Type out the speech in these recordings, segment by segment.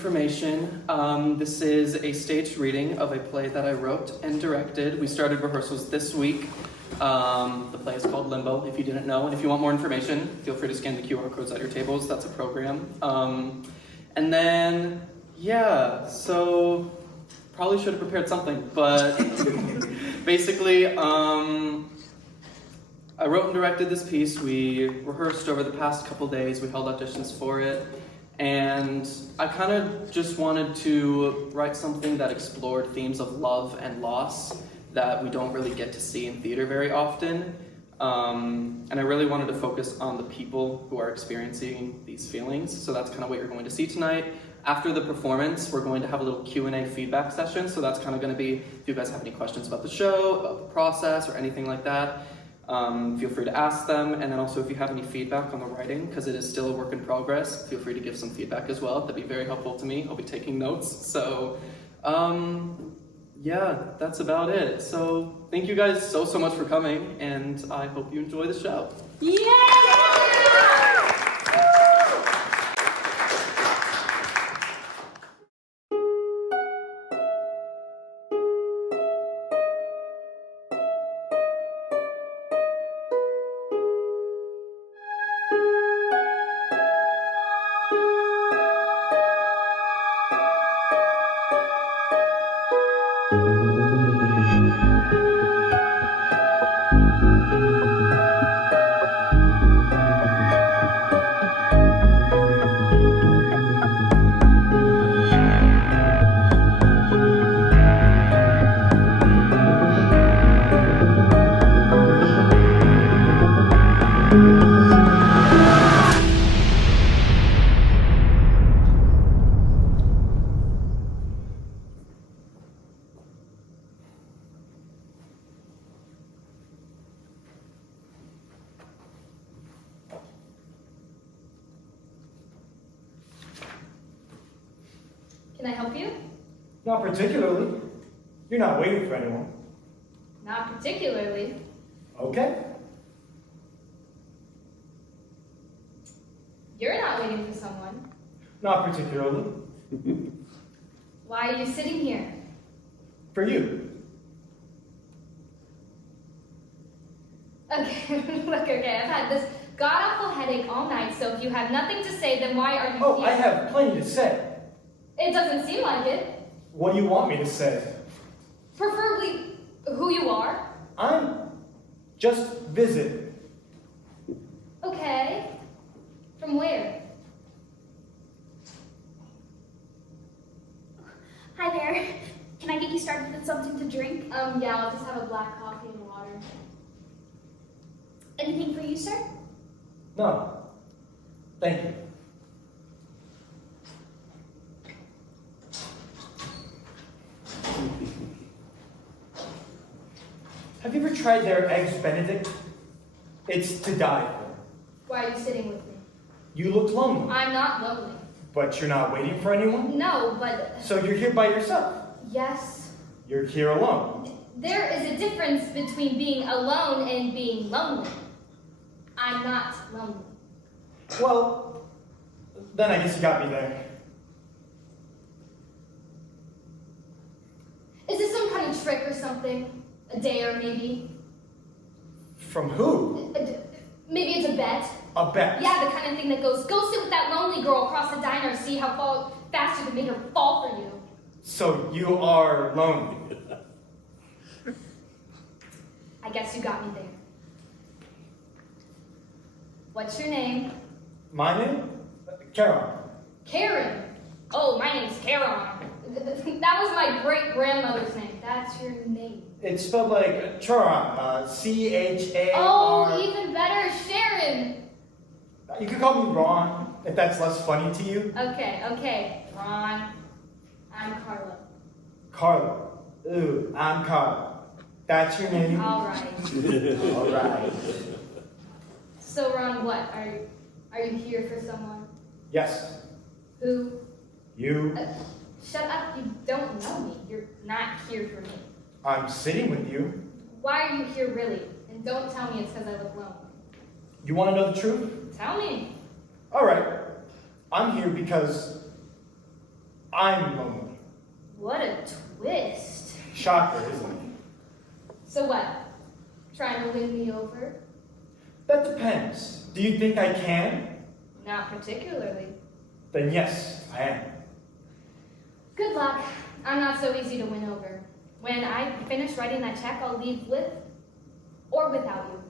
information. This is a staged reading of a play that I wrote and directed. We started rehearsals this week. The play is called Limbo, if you didn't know. And if you want more information, feel free to scan the QR codes at your tables. That's a program. And then, yeah, so probably should have prepared something, but basically, I wrote and directed this piece. We rehearsed over the past couple days. We held auditions for it. And I kind of just wanted to write something that explored themes of love and loss that we don't really get to see in theater very often. And I really wanted to focus on the people who are experiencing these feelings. So that's kind of what you're going to see tonight. After the performance, we're going to have a little Q&A feedback session. So that's kind of going to be, if you guys have any questions about the show, about the process, or anything like that, feel free to ask them. And then also if you have any feedback on the writing, because it is still a work in progress, feel free to give some feedback as well. That'd be very helpful to me. I'll be taking notes. So yeah, that's about it. So thank you guys so much for coming, and I hope you enjoy the show. Yeah! Can I help you? Not particularly. You're not waiting for anyone. Not particularly. Okay. You're not waiting for someone. Not particularly. Why are you sitting here? For you. Okay, look, okay, I've had this god-awful headache all night, so if you have nothing to say, then why are you Oh, here? I have plenty to say. It doesn't seem like it. What do you want me to say? Preferably who you are. I'm just visiting. Okay. From where? Hi there. Can I get you started with something to drink? Yeah, I'll just have a black coffee and water. Anything for you, sir? No. Thank you. Have you ever tried their Eggs Benedict? It's to die for. Why are you sitting with me? You look lonely, I'm not lonely. but you're not waiting for anyone? No, but So you're here by yourself. yes. You're here alone. There is a difference between being alone and being lonely. I'm not lonely. Well, then I guess you got me there. Is this some kind of trick or something? A dare, maybe? From who? Maybe it's a bet? A bet. Yeah, the kind of thing that goes, go sit with that lonely girl across the diner, see how fast you can make her fall for you. So you are lonely. I guess you got me there. What's your name? My name? Karen. Karen. Oh, my name's Karen. That was my great-grandmother's name. That's your name. It's spelled like Charon. C-H-A-R. Oh, even better, Sharon. You can call me Ron, if that's less funny to you. Okay. Ron. I'm Carla. Carla. Ooh, I'm Carla. That's your name? All right. All right. So, Ron, what? Are you here for someone? Yes. Who? You. Shut up, you don't know me. You're not here for me. I'm sitting with you. Why are you here really? And don't tell me it's because I look lonely. You want to know the truth? Tell me. All right. I'm here because I'm lonely. What a twist. Shocker, isn't it? So what? Trying to win me over? That depends. Do you think I can? Not particularly. Then yes, I am. Good luck. I'm not so easy to win over. When I finish writing that check, I'll leave with or without you.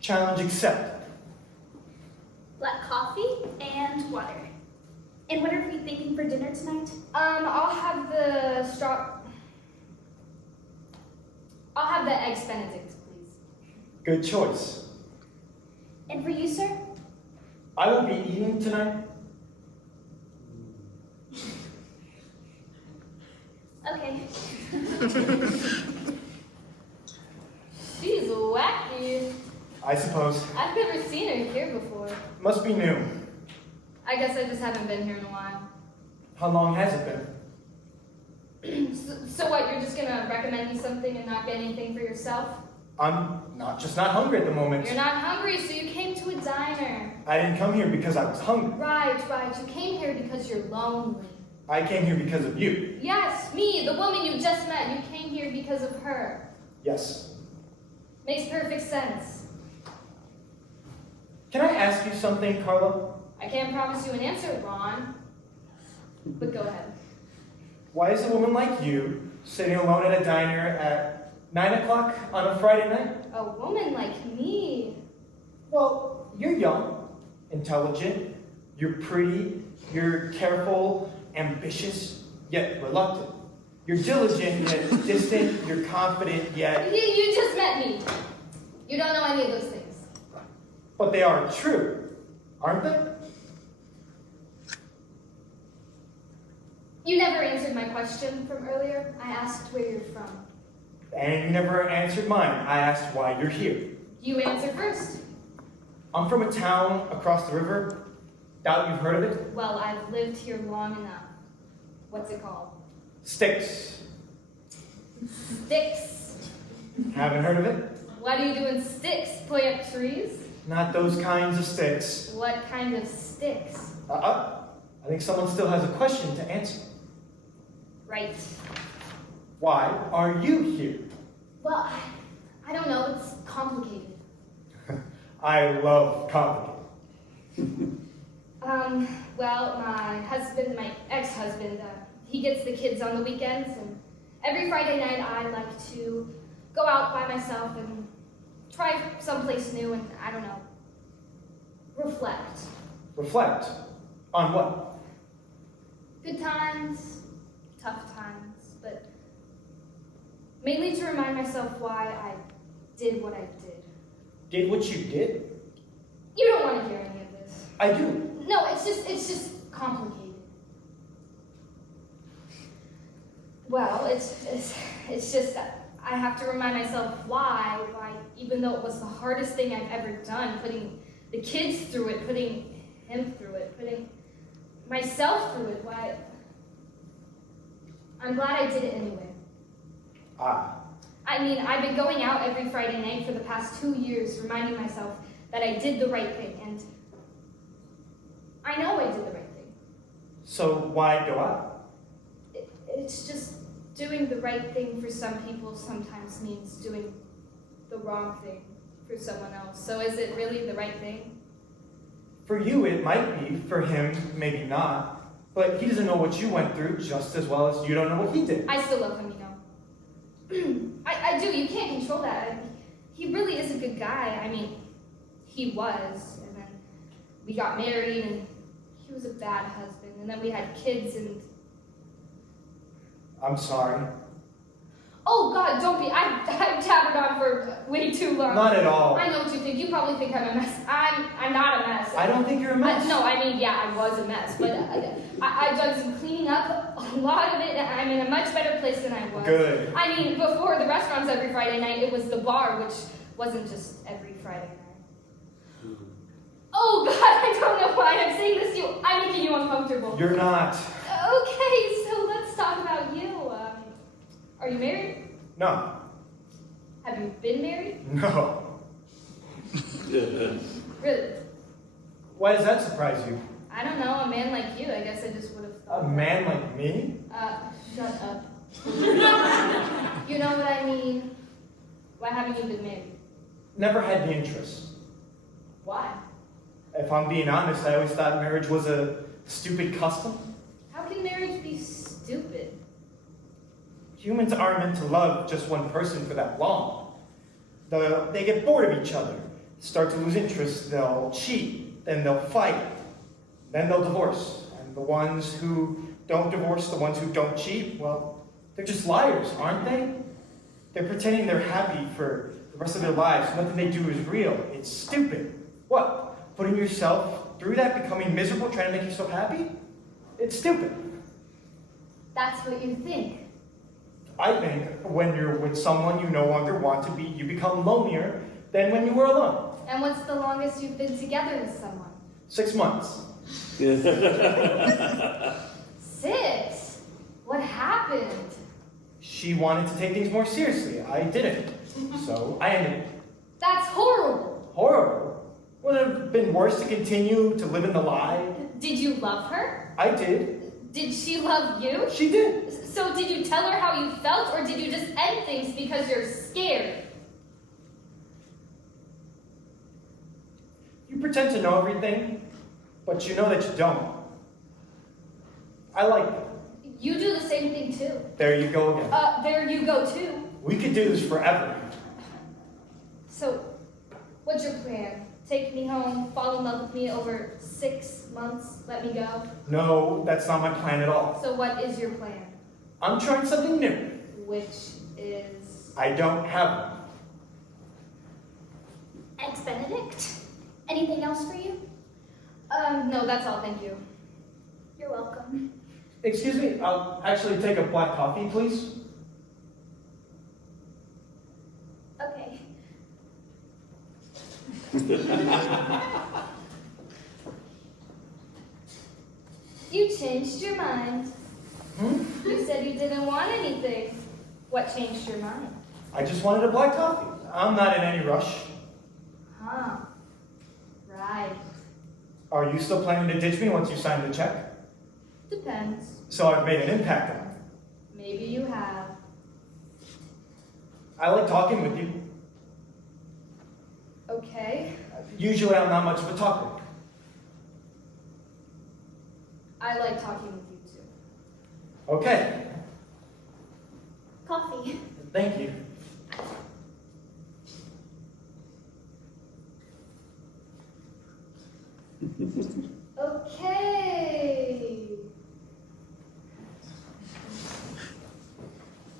Challenge accepted. Black coffee and water. And what are we thinking for dinner tonight? I'll have the eggs Benedict, please. Good choice. And for you, sir? I will be eating tonight. Okay. She's wacky. I suppose. I've never seen her here before. Must be new. I guess I just haven't been here in a while. How long has it been? So what, you're just gonna recommend me something and not get anything for yourself? I'm not hungry at the moment. You're not hungry, so you came to a diner. I didn't come here because I was hungry. Right. You came here because you're lonely. I came here because of you. Yes, me, the woman you just met. You came here because of her. Yes. Makes perfect sense. Can I ask you something, Carla? I can't promise you an answer, Ron. But go ahead. Why is a woman like you sitting alone at a diner at 9 o'clock on a Friday night? A woman like me. Well, you're young, intelligent, you're pretty, you're careful, ambitious, yet reluctant. You're diligent, yet distant, you're confident, yet... You just met me. You don't know any of those things. But they are true, aren't they? You never answered my question from earlier. I asked where you're from. And you never answered mine. I asked why you're here. You answer first. I'm from a town across the river. Doubt you've heard of it? Well, I've lived here long enough. What's it called? Sticks. Sticks. Haven't heard of it? What do you do in sticks? Plant trees? Not those kinds of sticks. What kind of sticks? I think someone still has a question to answer. Right. Why are you here? Well, I don't know. It's complicated. I love complicated. Well, my ex-husband, he gets the kids on the weekends, and every Friday night I like to go out by myself and try someplace new and, I don't know, reflect. Reflect. On what? Good times, tough times, but mainly to remind myself why I did what I did. Did what you did? You don't want to hear any of this. I do. No, it's just complicated. Well, it's just that I have to remind myself why, even though it was the hardest thing I've ever done, putting the kids through it, putting him through it, putting myself through it, why, I'm glad I did it anyway. I mean, I've been going out every Friday night for the past 2 years, reminding myself that I did the right thing, and I know I did the right thing. So why go out? It's just doing the right thing for some people sometimes means doing the wrong thing for someone else. So is it really the right thing? For you, it might be. For him, maybe not. But he doesn't know what you went through just as well as you don't know what he did. I still love him, you know. I do. You can't control that. He really is a good guy. I mean, he was. And then we got married, and he was a bad husband. And then we had kids, and... I'm sorry. Oh, God, don't be. I've jabbered on for way too long. Not at all. I know what you think. You probably think I'm a mess. I'm not a mess. I don't think you're a mess. No, I mean, yeah, I was a mess. But I've done some cleaning up, a lot of it. I'm in a much better place than I was. Good. I mean, before the restaurants every Friday night, it was the bar, which wasn't just every Friday night. Oh, God, I don't know why I'm saying this to you. I'm making you uncomfortable. You're not. Okay, so let's talk about you. Are you married? No. Have you been married? No. Really? Why does that surprise you? I don't know, a man like you, I guess I just would have A man like me? Shut up. You know what I mean? Why haven't you been married? Never had the interest. Why? If I'm being honest, I always thought marriage was a stupid custom. How can marriage be stupid? Humans aren't meant to love just one person for that long. They get bored of each other, start to lose interest, they'll cheat, then they'll fight, then they'll divorce. And the ones who don't divorce, the ones who don't cheat, well, they're just liars, aren't they? They're pretending they're happy for the rest of their lives. Nothing they do is real. It's stupid. What? Putting yourself through that, becoming miserable, trying to make yourself happy? It's stupid. That's what you think. I think when you're with someone you no longer want to be, you become lonelier than when you were alone. And what's the longest you've been together with someone? 6 months. 6? What happened? She wanted to take things more seriously. I didn't. So I ended it. That's horrible. Horrible. Would it have been worse to continue to live in the lie? Did you love her? I did. Did she love you? She did. So did you tell her how you felt, or did you just end things because you're scared? You pretend to know everything, but you know that you don't. I like that. You do the same thing too. There you go again. There you go too. We could do this forever. So, what's your plan? Take me home, fall in love with me over 6 months, let me go? No, that's not my plan at all. So what is your plan? I'm trying something new. Which is... I don't have one. Eggs Benedict? Anything else for you? No, that's all, thank you. You're welcome. Excuse me, I'll actually take a black coffee, please. Okay. You changed your mind. Hmm? You said you didn't want anything. What changed your mind? I just wanted a black coffee. I'm not in any rush. Huh. Right. Are you still planning to ditch me once you sign the check? Depends. So I've made an impact on you. Maybe you have. I like talking with you. Okay. Usually I'm not much of a talker. I like talking with you too. Okay, Coffee. thank you. Okay.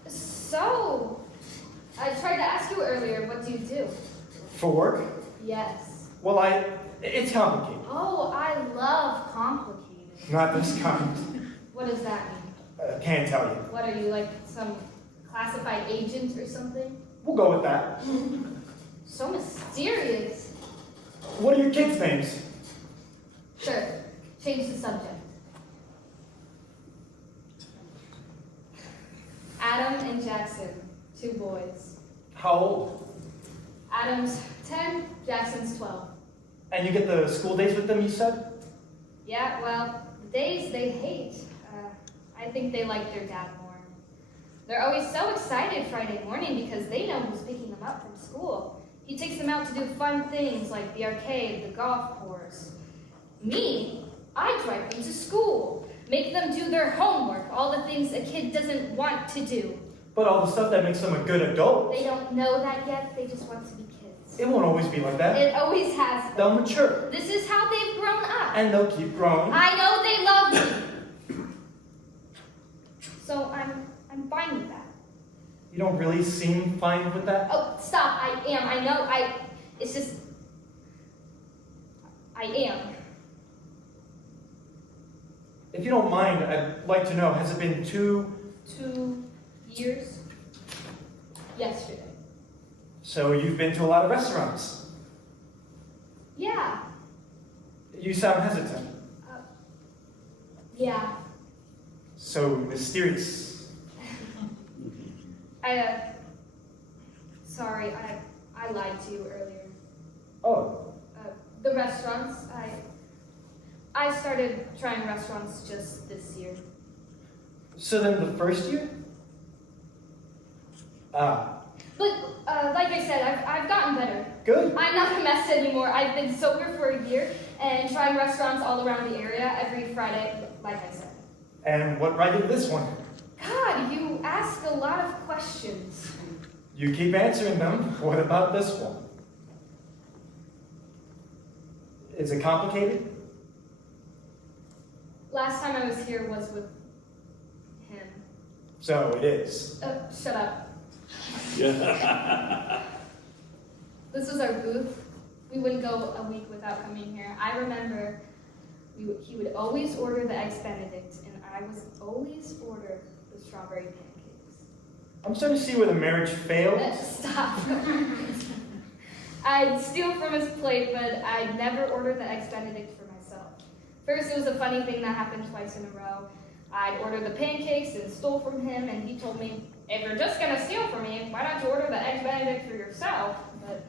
So, I tried to ask you earlier, what do you do? For work? Yes. Well, it's complicated. Oh, I love complicated. Not this kind. What does that mean? Can't tell you. What are you, like some classified agent or something? We'll go with that. So mysterious. What are your kids' names? Sure, change the subject. Adam and Jackson, 2 boys. How old? Adam's 10, Jackson's 12. And you get the school days with them, you said? Yeah, well, the days they hate. I think they like their dad more. They're always so excited Friday morning because they know who's picking them up from school. He takes them out to do fun things like the arcade, the golf course. Me, I drive them to school, make them do their homework, all the things a kid doesn't want to do. But all the stuff that makes them a good adult. They don't know that yet, they just want to be kids. It won't always be like that. It always has been. They'll mature. This is how they've grown up. And they'll keep growing. I know they love me. So I'm fine with that. You don't really seem fine with that? Oh, stop, I am, I know, it's just, I am. If you don't mind, I'd like to know, has it been 2 years? Yesterday. So you've been to a lot of restaurants. Yeah. You sound hesitant. Yeah. So mysterious. Sorry, I lied to you earlier. Oh, The restaurants, I started trying restaurants just this year. So then the first year? But like I said, I've gotten better. Good. I'm not a mess anymore. I've been sober for a year and trying restaurants all around the area every Friday, like I said. And what righted this one? God, you ask a lot of questions. You keep answering them. What about this one? Is it complicated? Last time I was here was with him. So it is. Shut up. This was our booth. We wouldn't go a week without coming here. I remember he would always order the Eggs Benedict, and I was always order the strawberry pancakes. I'm starting to see where the marriage failed. Stop. I'd steal from his plate, but I'd never order the Eggs Benedict for myself. First, it was a funny thing that happened twice in a row. I'd order the pancakes and stole from him, and he told me, if you're just gonna steal from me, why don't you order the Eggs Benedict for yourself? But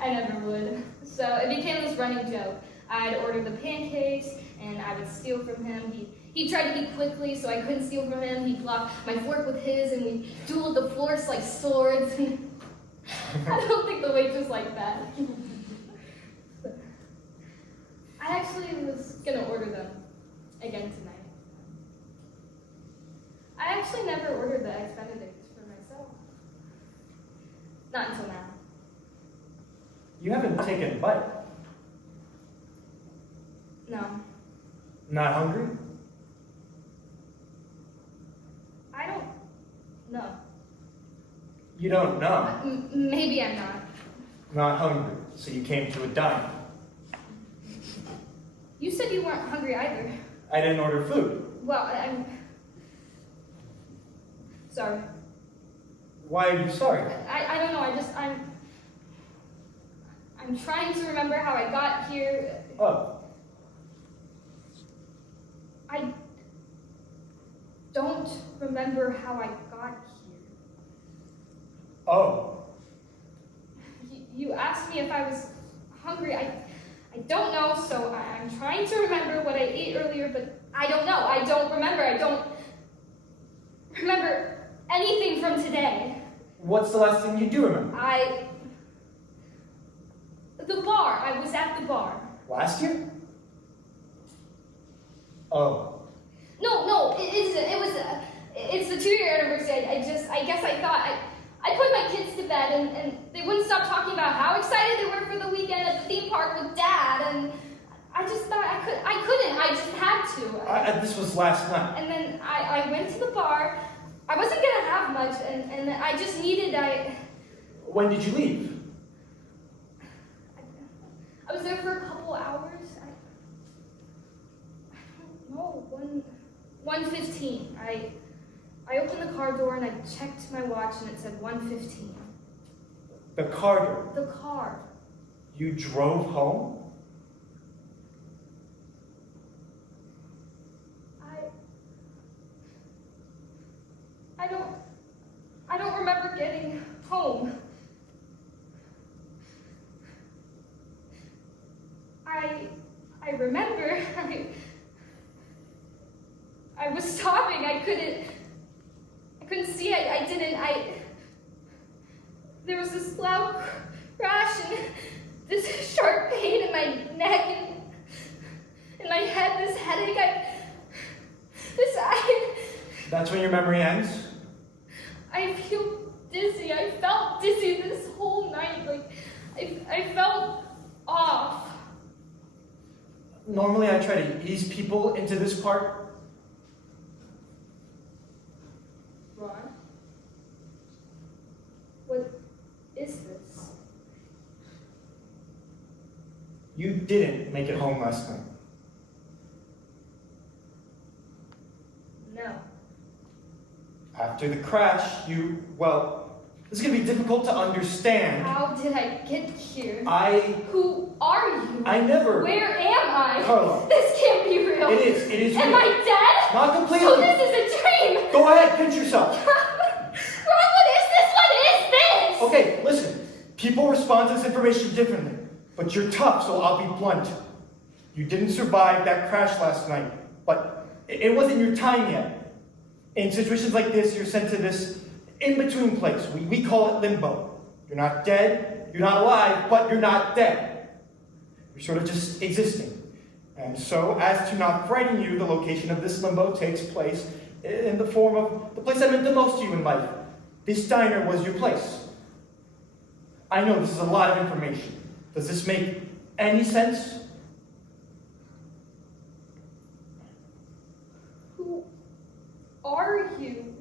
I never would. So it became this running joke. I'd order the pancakes, and I would steal from him. He tried to eat quickly, so I couldn't steal from him. He'd block my fork with his, and we dueled the forks like swords. I don't think the waitress liked that. I actually was gonna order them again tonight. I actually never ordered the Eggs Benedict for myself. Not until now. You haven't taken a bite. No. Not hungry? I don't know. You don't know. Maybe I'm not. Not hungry, so you came to a diner. You said you weren't hungry either. I didn't order food. Well, I'm sorry. Why are you sorry? I don't know. I'm trying to remember how I got here. Oh, I don't remember how I got here. oh. You asked me if I was hungry. I don't know, so I'm trying to remember what I ate earlier, but I don't know. I don't remember. I don't remember anything from today. What's the last thing you do remember? The bar. I was at the bar. Last year? Oh. No, it isn't. It's the 2-year anniversary. I guess I thought I put my kids to bed and they wouldn't stop talking about how excited they were for the weekend at the theme park with Dad, and I just thought I couldn't. I just had to. This was last night. And then I went to the bar. I wasn't gonna have much, and I just needed. When did you leave? I was there for a couple hours. I don't know, 1:15. I opened the car door and I checked my watch and it said 1:15. The car door. The car. You drove home? I don't remember getting home. I remember I was sobbing. I couldn't see. There was this loud crash and this sharp pain in my neck and in my head, this headache. That's when your memory ends? I feel dizzy. I felt dizzy this whole night. Like, I felt off. Normally I try to ease people into this part. Ron? What is this? You didn't make it home last night. No. After the crash, this is going to be difficult to understand. How did I get here? Who are you? I never... Where am I? Carla. This can't be real. It is Am real. I dead? Not completely. Oh, this is a dream. Go ahead, pinch yourself. Ron, what is this? What is this? Okay, listen. People respond to this information differently. But you're tough, so I'll be blunt. You didn't survive that crash last night, but it wasn't your time yet. In situations like this, you're sent to this in-between place. We call it limbo. You're not dead, you're not alive, but you're not dead. You're sort of just existing. And so, as to not frighten you, the location of this limbo takes place in the form of the place that meant the most to you in life. This diner was your place. I know this is a lot of information. Does this make any sense? Who are you?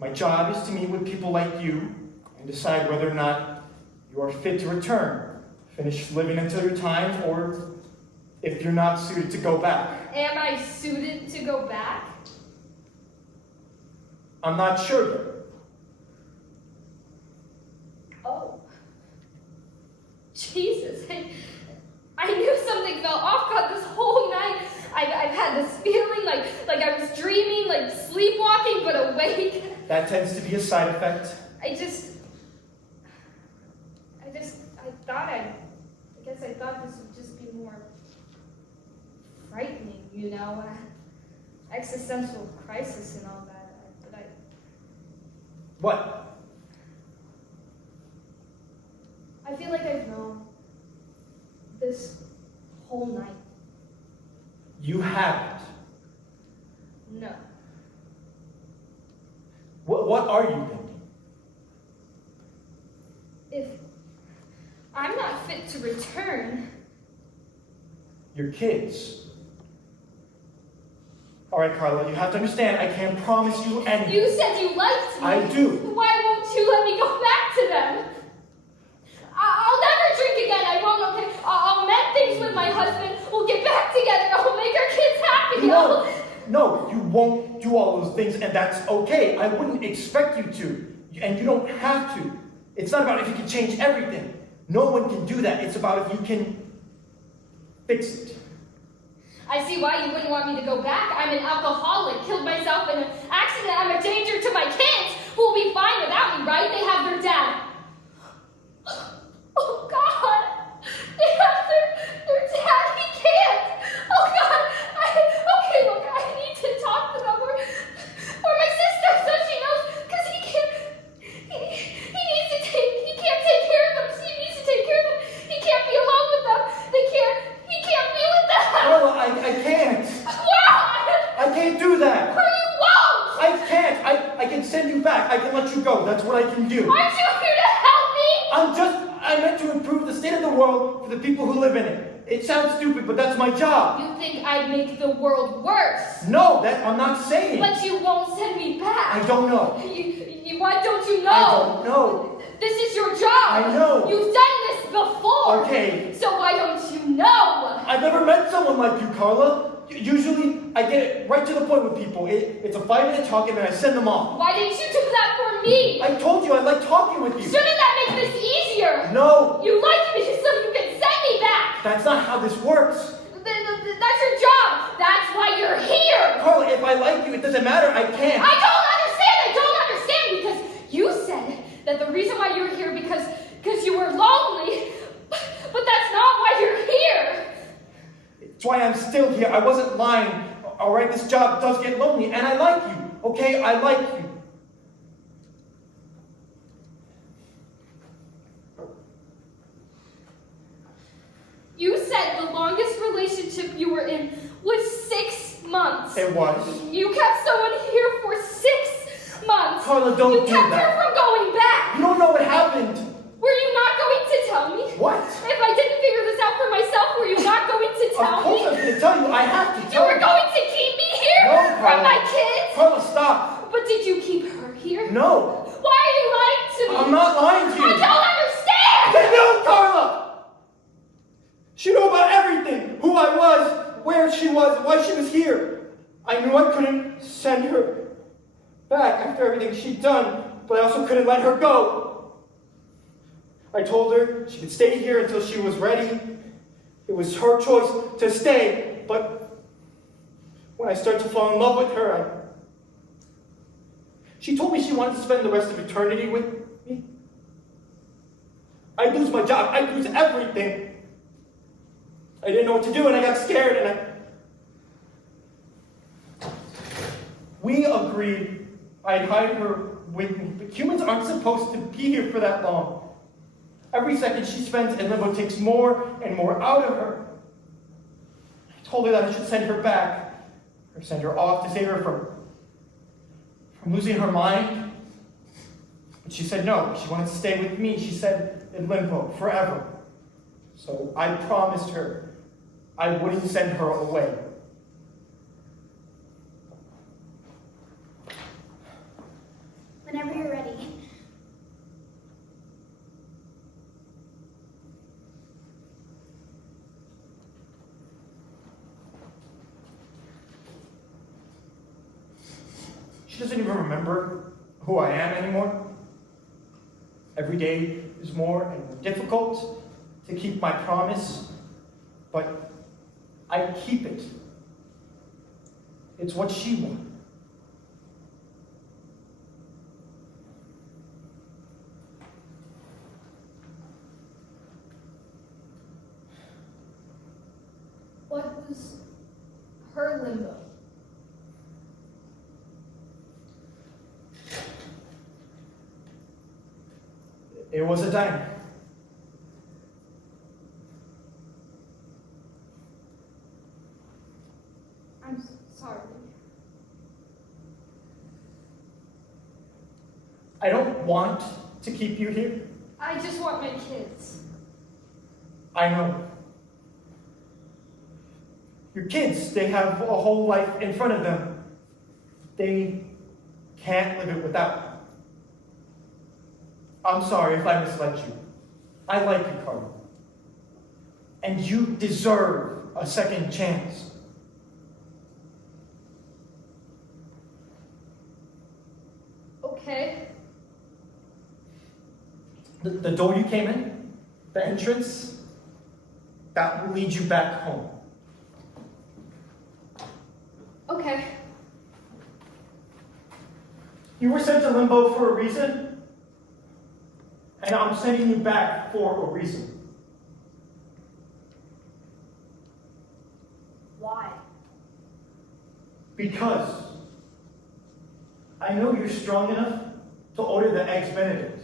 My job is to meet with people like you and decide whether or not you are fit to return, finish living until your time, or if you're not suited to go back. Am I suited to go back? I'm not sure yet. Oh. Jesus. I knew something felt off. God, this whole night I've had this feeling like I was dreaming, like sleepwalking, but awake. That tends to be a side effect. I thought this would just be more frightening, you know, existential crisis and all that, but What? I feel like I've known this whole night. You haven't. No. What are you thinking? If I'm not fit to return, Your kids. All right, Carla, you have to understand, I can't promise you anything. you said you liked me. I do. Why won't you let me go back to them? I'll never drink again. I won't. Okay. I'll mend things with my husband. We'll get back together. I'll make our kids happy. No, you won't do all those things, and that's okay. I wouldn't expect you to, and you don't have to. It's not about if you can change everything. No one can do that. It's about if you can fix it. I see why you wouldn't want me to go back. I'm an alcoholic, killed myself in an accident. I'm a danger to my kids, who will be fine without me, right? They have their dad. Oh, God. They have their dad. He can't. Oh, God. Okay, look, I need to talk to them. Or my sister, so she knows, because he can't. He can't take care of them. He needs to take care of them. He can't be alone with them. He can't be with them. Carla, I can't. Why? I can't do that. Or you won't. I can't. I can send you back. I can let you go. That's what I can do. Aren't you here to help me? I meant to improve the state of the world for the people who live in it. It sounds stupid, but that's my job. You think I'd make the world worse? No, I'm not saying. But you won't send me back. I don't know. What don't you know? I don't know. This is your job. I know. You've done this before. Okay. So why don't you know? I've never met someone like you, Carla. Usually, I get it right to the point with people. It's a 5-minute talk, and then I send them off. Why didn't you do that for me? I told you I like talking with you. Shouldn't that make this easier? No. You like me so you can send me back. That's not how this works. That's your job. That's why you're here. Carla, if I like you, it doesn't matter. I can't. I don't understand because you said that the reason why you're here because you were lonely, but that's not why you're here. It's why I'm still here. I wasn't lying. All right, this job does get lonely, and I like you. Okay, I like you. You said the longest relationship you were in was 6 months. It was. You kept someone here for 6 months. Carla, don't you do kept that. her from going back. You don't know what happened. Were you not going to tell me? What? If I didn't figure this out for myself, were you not going to tell Of course me? I'm going to tell you. I have to You tell were going to keep me here No, from Carla. my kids? Carla, stop. But did you keep her here? No. Why are you lying to me? I'm not lying to you. I don't understand! No, Carla! She knew about everything. Who I was, where she was, why she was here. I knew I couldn't send her back after everything she'd done, but I also couldn't let her go. I told her she could stay here until she was ready. It was her choice to stay, but when I started to fall in love with her, she told me she wanted to spend the rest of eternity with me. I'd lose my job. I'd lose everything. I didn't know what to do, and I got scared, We agreed I'd hide her with me, but humans aren't supposed to be here for that long. Every second she spends in Limbo takes more and more out of her. I told her that I should send her back, or send her off to save her from losing her mind. But she said no, she wanted to stay with me. She said in Limbo forever. So I promised her I wouldn't send her away. Whenever you're ready. She doesn't even remember who I am anymore. Every day is more and more difficult to keep my promise, but I keep it. It's what she wanted. What was her limbo? It was a diner. I'm sorry. I don't want to keep you here. I just want my kids. I know. Your kids, they have a whole life in front of them. They can't live it without. I'm sorry if I misled you. I like you, Carla. And you deserve a second chance. Okay. The door you came in, the entrance, that will lead you back home. Okay. You were sent to Limbo for a reason, and I'm sending you back for a reason. Why? Because I know you're strong enough to order the Eggs Benedict.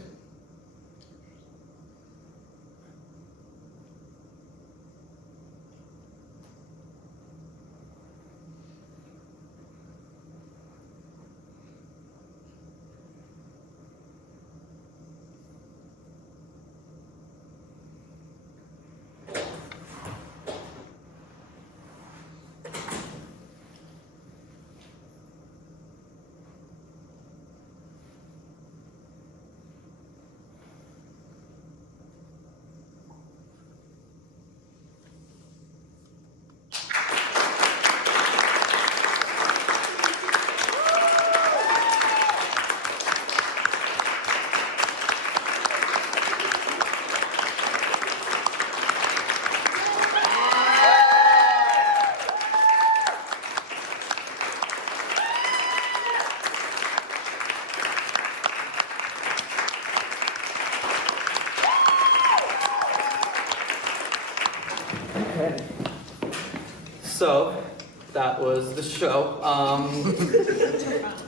So, that was the show.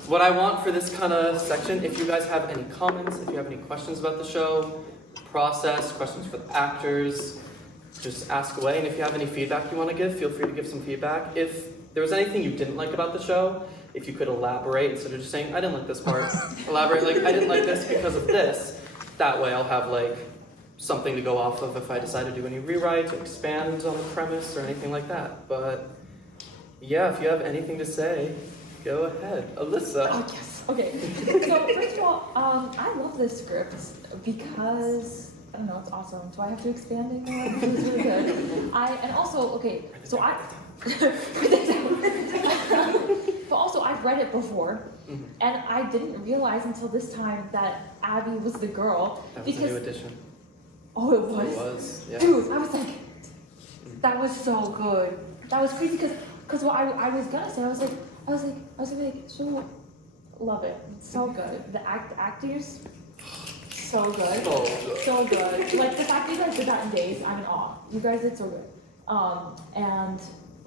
What I want for this kind of section, if you guys have any comments, if you have any questions about the show, process, questions for the actors, just ask away. And if you have any feedback you want to give, feel free to give some feedback. If there was anything you didn't like about the show, if you could elaborate instead of just saying, I didn't like this part. Elaborate, like, I didn't like this because of this. That way I'll have, like, something to go off of if I decide to do any rewrites, or expand on the premise, or anything like that. But, yeah, if you have anything to say, go ahead. Alyssa. Oh, yes. Okay. So, first of all, I love this script because, I don't know, it's awesome. Do I have to expand it more? It's really good. And also, okay, so but also, I've read it before, and I didn't realize until this time that Abby was the girl. That was a new edition. Oh, it was? It was, yeah. Dude, I was like, that was so good. That was crazy because what I was gonna say, I was like, so love it. It's so good. The actors, so good. Oh, good. So good. Like the fact that you guys did that in days, I'm in awe. You guys did so good. And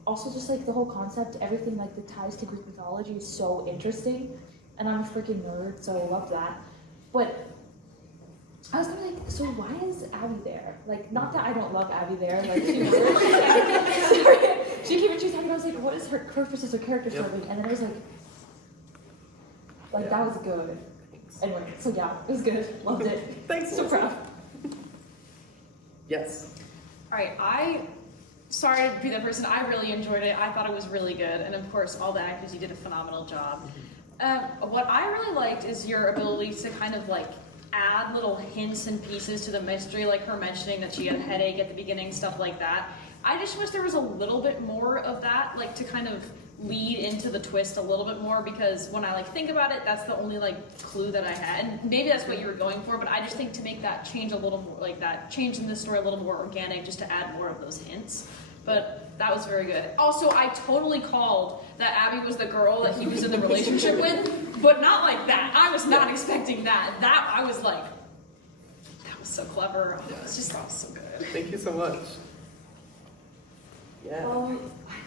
also just like the whole concept, everything like the ties to Greek mythology is so interesting. And I'm a freaking nerd, so I love that. But I was kind of like, so why is Abby there? Like, not that I don't love Abby there. Like, she came and she was talking. I was like, what is her purpose as her character serving? And then I was like that was good. Anyway, so yeah, it was good. Loved it. Thanks. So proud. Yes. All right, sorry to be that person. I really enjoyed it. I thought it was really good, and of course, all the actors, you did a phenomenal job. What I really liked is your ability to kind of like add little hints and pieces to the mystery, like her mentioning that she had a headache at the beginning, stuff like that. I just wish there was a little bit more of that, like to kind of lead into the twist a little bit more, because when I like think about it, that's the only like clue that I had. And maybe that's what you were going for, but I just think to make that change a little more, like that change in the story a little more organic, just to add more of those hints. But that was very good. Also, I totally called that Abby was the girl that he was in the relationship with, but not like that. I was not expecting that. That I was like, that was so clever. Oh, it was just so good. Thank you so much. Yeah. I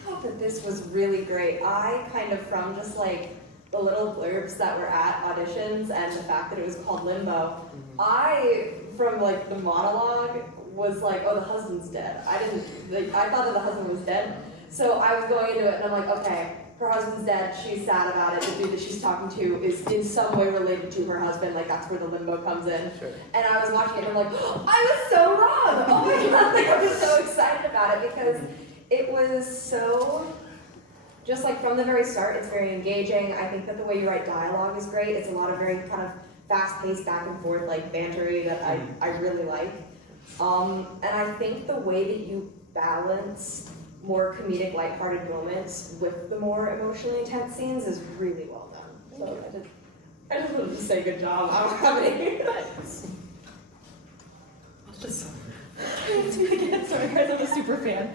thought that this was really great. I kind of, from just like the little blurbs that were at auditions and the fact that it was called Limbo, I, from like the monologue, was like, oh, the husband's dead. I thought that the husband was dead. So I was going into it and I'm like, okay, her husband's dead, she's sad about it, the dude that she's talking to is in some way related to her husband, like that's where the limbo comes in. Sure. And I was watching it and I'm like, oh, I was so wrong! Oh my god, like I was so excited about it because it was so, just like from the very start, it's very engaging. I think that the way you write dialogue is great. It's a lot of very kind of fast-paced back and forth, like bantery that I really like. And I think the way that you balance more comedic, lighthearted moments with the more emotionally intense scenes is really well done. So I just wanted to say good job. I don't have any. Sorry guys, I'm a super fan.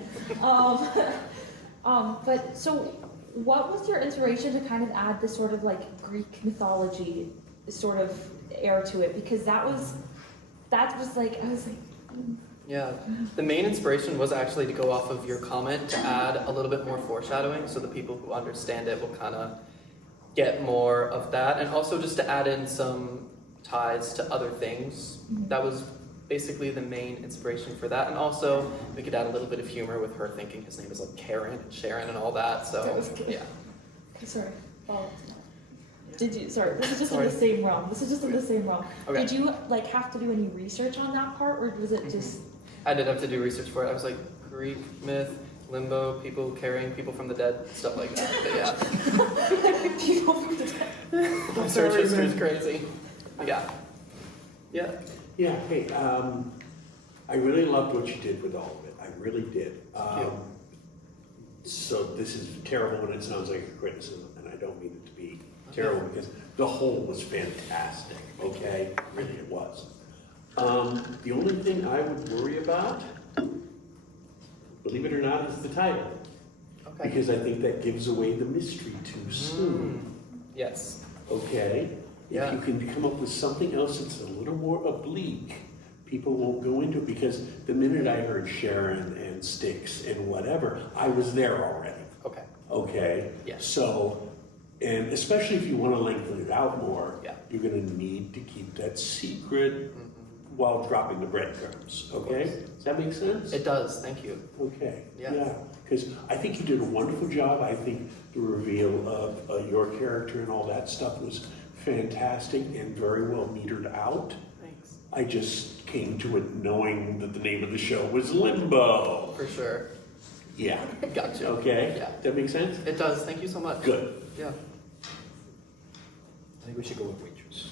But so what was your inspiration to kind of add this sort of like Greek mythology sort of air to it? Because that was like, I was like, Yeah, the main inspiration was actually to go off of your comment to add a little bit more foreshadowing so the people who understand it will kind of get more of that, and also just to add in some ties to other things. That was basically the main inspiration for that, and also we could add a little bit of humor with her thinking his name is like Karen and Sharon and all that, so That was good. yeah. okay, sorry. Did you, sorry, this is just in the same realm. This is just in the same realm. Okay. Did you like have to do any research on that part, or was it just? I did have to do research for it. I was like, Greek myth, limbo, people carrying people from the dead, stuff like that. But yeah. People from the dead. My search history is crazy. Yeah. Yeah. Yeah, hey, I really loved what you did with all of it. I really did. Thank you. So this is terrible when it sounds like a criticism, and I don't mean it to be terrible because the whole was fantastic, okay? Really, it was. The only thing I would worry about, believe it or not, is the title. Okay. Because I think that gives away the mystery too soon. Yes. Okay? Yeah. If you can come up with something else that's a little more oblique, people won't go into it, because the minute I heard Sharon and Styx and whatever, I was there already. Okay. Okay? Yes. So, and especially if you want to lengthen it out more, Yeah. you're going to need to keep that secret while dropping the breadcrumbs. Okay? Does that make sense? It does. Thank you. Okay. Yeah. Yeah. Because I think you did a wonderful job. I think the reveal of your character and all that stuff was fantastic and very well metered out. Thanks. I just came to it knowing that the name of the show was Limbo. For sure. Yeah. Gotcha. Okay? Yeah. That makes sense? It does. Thank you so much. Good. Yeah. I think we should go with Waitress.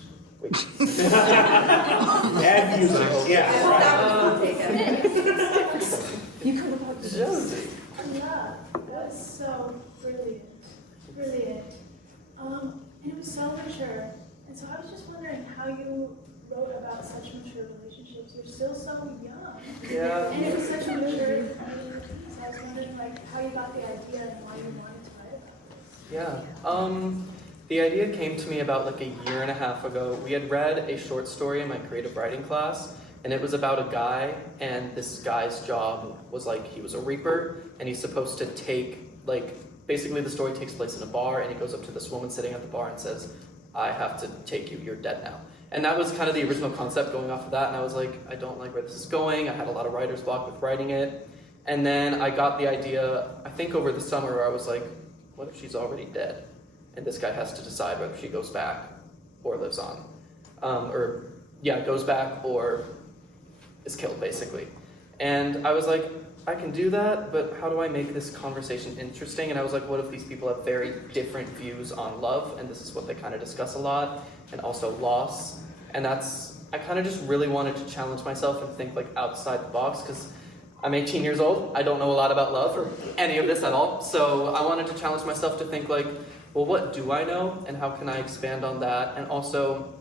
Add music. Yeah. Right. That was taken. You could have this. Josie. Yeah, that was so brilliant. Brilliant. And it was so mature. And so I was just wondering how you wrote about such mature relationships. You're still so young. Yeah. And it was such a mature piece. I was wondering like how you got the idea and why you wanted to write about this. Yeah. The idea came to me about like a year and a half ago. We had read a short story in my creative writing class, And it was about a guy, and this guy's job was like, he was a reaper, and he's supposed to take, like, basically the story takes place in a bar, and he goes up to this woman sitting at the bar and says, I have to take you, you're dead now. And that was kind of the original concept going off of that, and I was like, I don't like where this is going. I had a lot of writer's block with writing it. And then I got the idea, I think over the summer, where I was like, what if she's already dead? And this guy has to decide whether she goes back or lives on. Goes back or is killed, basically. And I was like, I can do that, but how do I make this conversation interesting? And I was like, what if these people have very different views on love? And this is what they kind of discuss a lot, and also loss. And I kind of just really wanted to challenge myself and think like outside the box, because I'm 18 years old. I don't know a lot about love or any of this at all. So I wanted to challenge myself to think like, well, what do I know? And how can I expand on that? And also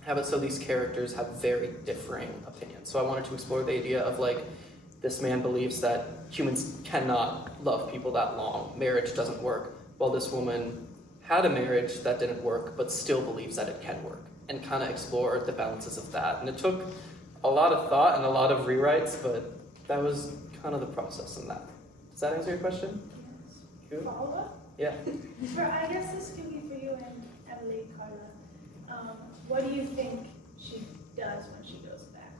have it so these characters have very differing opinions. So I wanted to explore the idea of like, this man believes that humans cannot love people that long. Marriage doesn't work. While this woman had a marriage that didn't work, but still believes that it can work. And kind of explore the balances of that. And it took a lot of thought and a lot of rewrites, but that was kind of the process in that. Does that answer your question? Yes. Cool. Follow-up? Yeah. I guess this could be for you and Emily, Carla. What do you think she does when she goes back?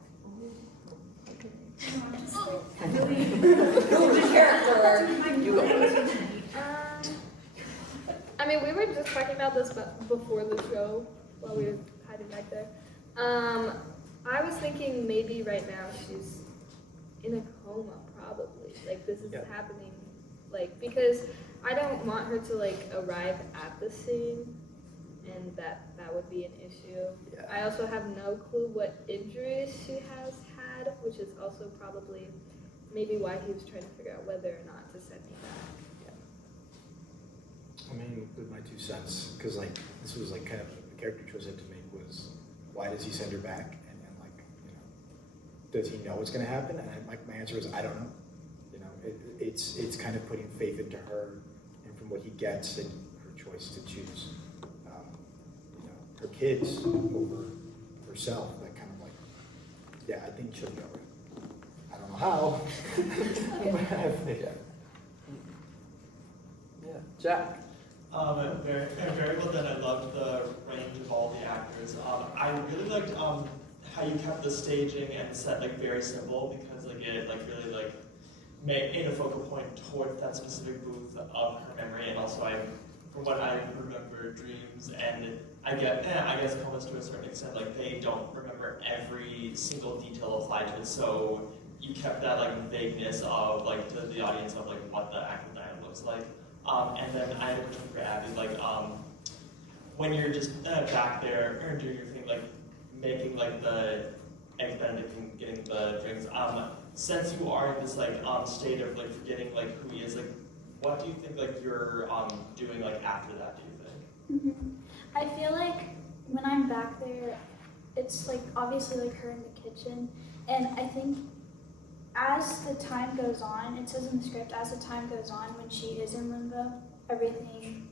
Build your character. You go. I mean, we were just talking about this before the show while we were hiding back there. I was thinking maybe right now she's in a coma, probably. Like, this is happening, like, because I don't want her to, like, arrive at the scene, and that would be an issue. Yeah. I also have no clue what injuries she has had, which is also probably maybe why he was trying to figure out whether or not to send me back. I mean, with my 2 cents, because like this was like kind of the character choice I had to make was, why does he send her back, and like, you know, does he know what's going to happen? And my answer is, I don't know. You know, it's kind of putting faith into her, and from what he gets, and her choice to choose, you know, her kids over herself. That kind of like, yeah, I think she'll be all right. I don't know how. Yeah. Jack. Very well done. I loved the range of all the actors. I really liked how you kept the staging and set like very simple, because like it like really like made a focal point towards that specific booth of her memory, and also from what I remember, dreams, and I guess comas to a certain extent, like they don't remember every single detail applied to it, so you kept that like vagueness of like to the audience of like what the actual dialogue looks like. And then I had a question for Abby, like when you're just back there or doing your thing, like making like the eggs Benedict and getting the drinks. Since you are in this like state of like forgetting like who he is, like what do you think like you're doing like after that? Do you think? I feel like when I'm back there, it's like obviously like her in the kitchen, and I think as the time goes on, it says in the script, as the time goes on, when she is in limbo, everything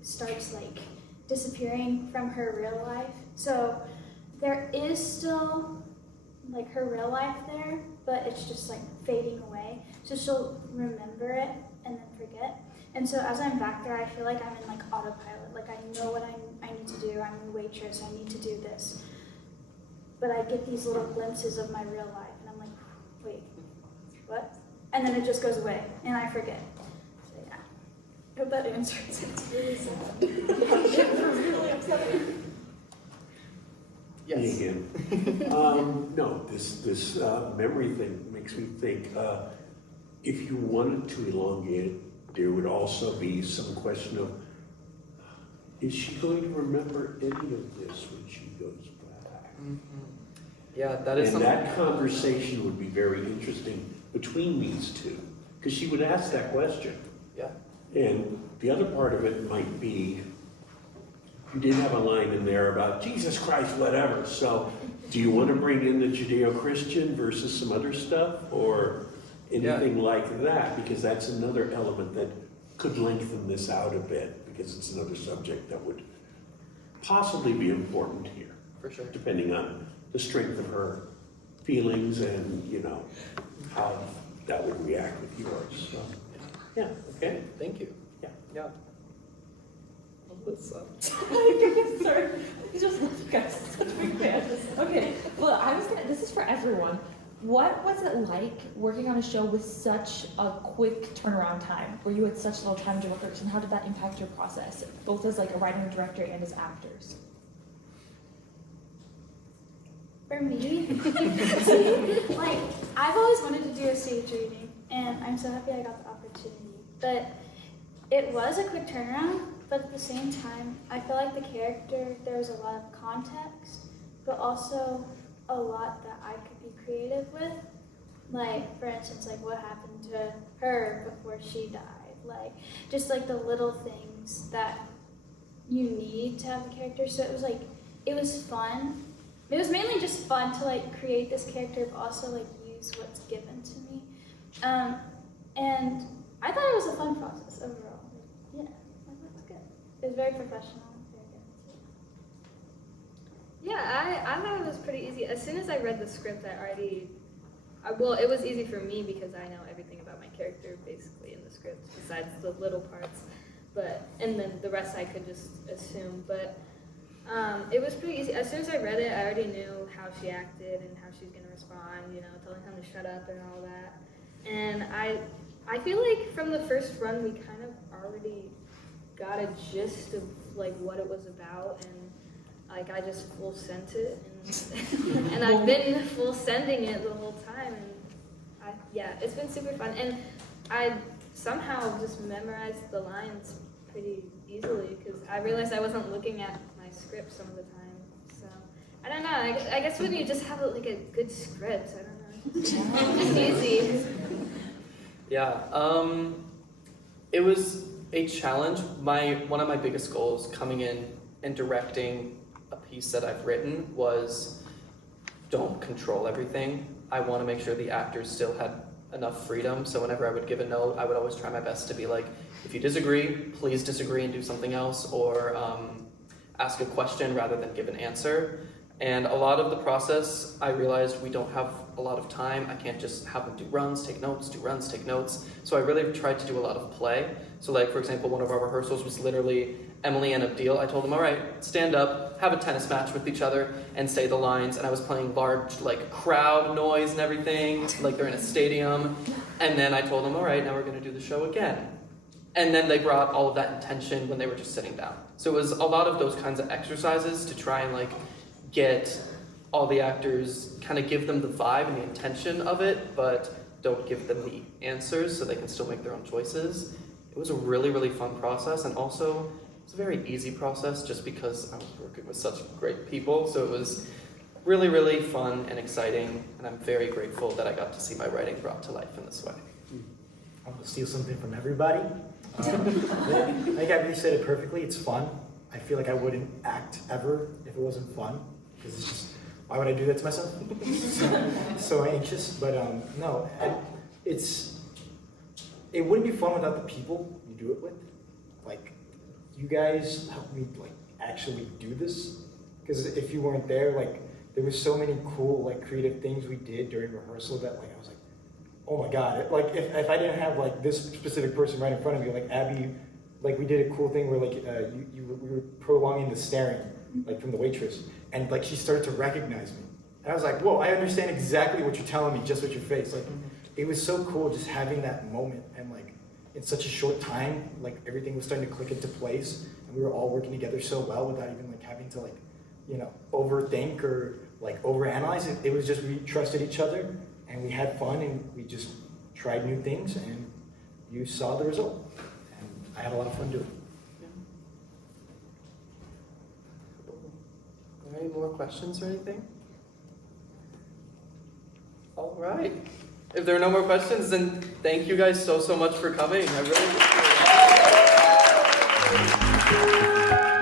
starts like disappearing from her real life. So there is still like her real life there, but it's just like fading away. So she'll remember it and then forget. And so as I'm back there, I feel like I'm in like autopilot. Like I know what I need to do. I'm a waitress. I need to do this. But I get these little glimpses of my real life, and I'm like, wait, what? And then it just goes away, and I forget. So yeah, I hope that answers it. It's really sad. Really upsetting. Yes. Again. No, this memory thing makes me think, if you wanted to elongate it, there would also be some question of, is she going to remember any of this when she goes back? Mm-hmm. Yeah, that is and something. that conversation would be very interesting between these two, because she would ask that question. Yeah. And the other part of it might be, you did have a line in there about Jesus Christ, whatever. So do you want to bring in the Judeo-Christian versus some other stuff, or anything like that? Because that's another element that could lengthen this out a bit, because it's another subject that would possibly be important here. For sure. Depending on the strength of her feelings and, you know, how that would react with yours. So, yeah, okay, thank you. Yeah. Yeah. Sorry, you just love you guys. Such big fans. Okay, well, this is for everyone. What was it like working on a show with such a quick turnaround time, where you had such little time to rehearse, and how did that impact your process, both as like a writer and director and as actors? For me, like, I've always wanted to do a stage reading, and I'm so happy I got the opportunity. But it was a quick turnaround, but at the same time, I feel like the character, there was a lot of context, but also a lot that I could be creative with. Like, for instance, like what happened to her before she died. Like, just like the little things that you need to have a character. So it was like, it was fun. It was mainly just fun to like create this character, but also like use what's given to me. And I thought it was a fun process overall. Yeah, I thought it was good. It was very professional. Very good. Yeah, I thought it was pretty easy. As soon as I read the script, well, it was easy for me because I know everything about my character basically in the script, besides the little parts. And then the rest I could just assume. But it was pretty easy. As soon as I read it, I already knew how she acted and how she was going to respond, you know, telling him to shut up and all that. And I feel like from the first run, we kind of already got a gist of like what it was about, and like I just full sent it, and I've been full sending it the whole time, and yeah, it's been super fun. And I somehow just memorized the lines pretty easily because I realized I wasn't looking at my script some of the time. So I don't know. I guess when you just have like a good script, I don't know, it's just easy. Yeah, it was a challenge. One of my biggest goals coming in and directing a piece that I've written was don't control everything. I want to make sure the actors still had enough freedom, so whenever I would give a note, I would always try my best to be like, if you disagree, please disagree and do something else, or ask a question rather than give an answer. And a lot of the process, I realized we don't have a lot of time. I can't just have them do runs, take notes, do runs, take notes. So I really tried to do a lot of play. So like, for example, one of our rehearsals was literally Emily and Abdiel. I told them, all right, stand up, have a tennis match with each other, and say the lines. And I was playing large, like, crowd noise and everything, like they're in a stadium. And then I told them, all right, now we're gonna do the show again. And then they brought all of that intention when they were just sitting down. So it was a lot of those kinds of exercises to try and like get all the actors, kind of give them the vibe and the intention of it, but don't give them the answers so they can still make their own choices. It was a really, really fun process, and also it's a very easy process just because I was working with such great people. So it was really, really fun and exciting, and I'm very grateful that I got to see my writing brought to life in this way. I'm gonna steal something from everybody. I think I really said it perfectly. It's fun. I feel like I wouldn't act ever if it wasn't fun, because it's just, why would I do that to myself? so anxious, but no, it wouldn't be fun without the people you do it with. Like, you guys helped me like actually do this, because if you weren't there, like there were so many cool like creative things we did during rehearsal that like I was like, oh my god, like if I didn't have like this specific person right in front of me, like Abby, like we did a cool thing where like we were prolonging the staring, like from the waitress, and like she started to recognize me, and I was like, whoa, I understand exactly what you're telling me just with your face. Like it was so cool just having that moment, and like in such a short time, like everything was starting to click into place, and we were all working together so well without even like having to like, you know, overthink or like overanalyze it. It was just we trusted each other, and we had fun, and we just tried new things, and you saw the result. And I had a lot of fun doing it. Yeah. Any more questions or anything? All right. If there are no more questions, then thank you guys so much for coming. I really appreciate it.